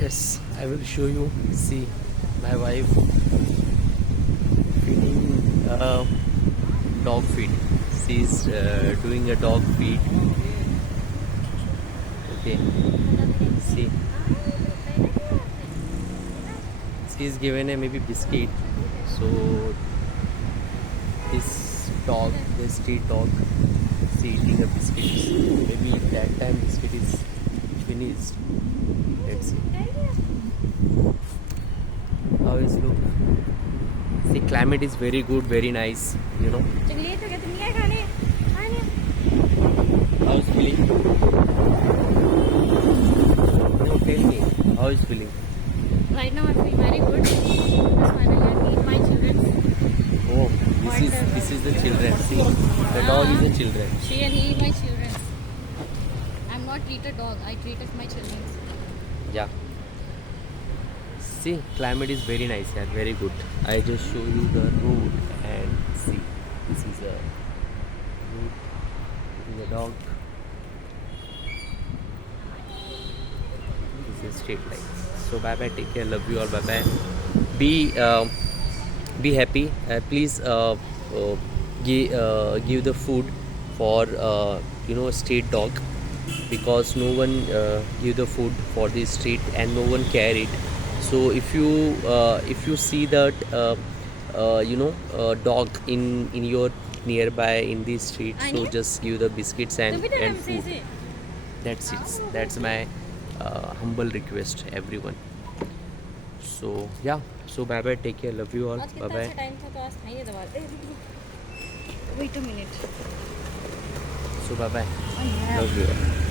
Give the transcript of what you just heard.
Yes, I will show you. See, my wife feeding dog feed. She's doing a dog feed. Okay, see, she's given a maybe biscuit. So this street dog, is eating a biscuit. Maybe that time biscuit is finished. Let's see. How is look? See, climate is very good, very nice. You know. How is feeling? No, tell me. How is feeling? Right now I feel very good because finally I meet my children. Oh, this is the children. See, the dog is the children. She and he my children. I'm not treat a dog. I treat as my children. Yeah. See, climate is very nice and very good. I just show you the road and see. This is a road. This is a dog. This is straight line. So bye bye. Take care. Love you all. Bye bye. Be happy. Please give the food for street dog, because no one give the food for the street and no one care it. So if you see that dog in your nearby in the street, so just give the biscuits and food. That's it. That's my humble request, everyone. So yeah. So bye bye. Take care. Love you all. Bye bye. Wait a minute. So bye bye. Oh, yeah. Love you all.